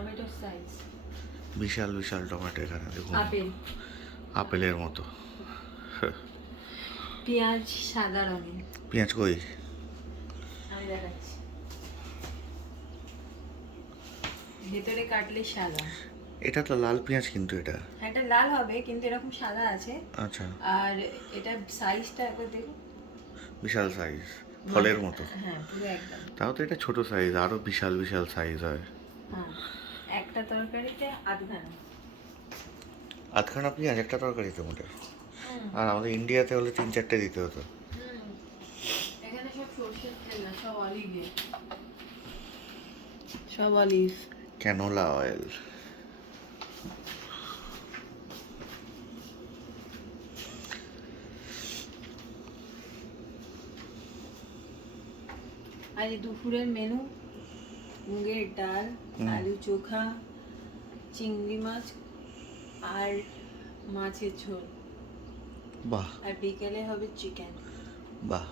টমেটোর সাইজ। বিশাল বিশাল টমেটো এখানে দেখুন, আপেল। আপেলের মতো। পেঁয়াজ সাদা রঙের। পেঁয়াজ কই? আমি দেখাচ্ছি। ভেতরে কাটলে সাদা। এটা তো লাল পেঁয়াজ, কিন্তু এটা এটা লাল হবে কিন্তু এরকম সাদা আছে। আচ্ছা, আর এটা সাইজটা একবার দেখো, বিশাল সাইজ, ফলের মতো। হ্যাঁ পুরো একদম। তাও তো এটা ছোট সাইজ, আরো বিশাল বিশাল সাইজ হয়। হ্যাঁ, একটা তরকারিতে আধখানা। আধখানা পেঁয়াজ একটা তরকারিতে মোটে? আর আমাদের ইন্ডিয়াতে হলে 3-4টে দিতে হতো। এখানে সব সরষের তেল না, সব অলিভে, সব অলিভ। Canola oil. আর এই দুপুরের মেনু: মুগের ডাল, আলু চোখা, চিংড়ি মাছ আর মাছের ঝোল। বাহ আর বিকেলে হবে চিকেন। বাহ।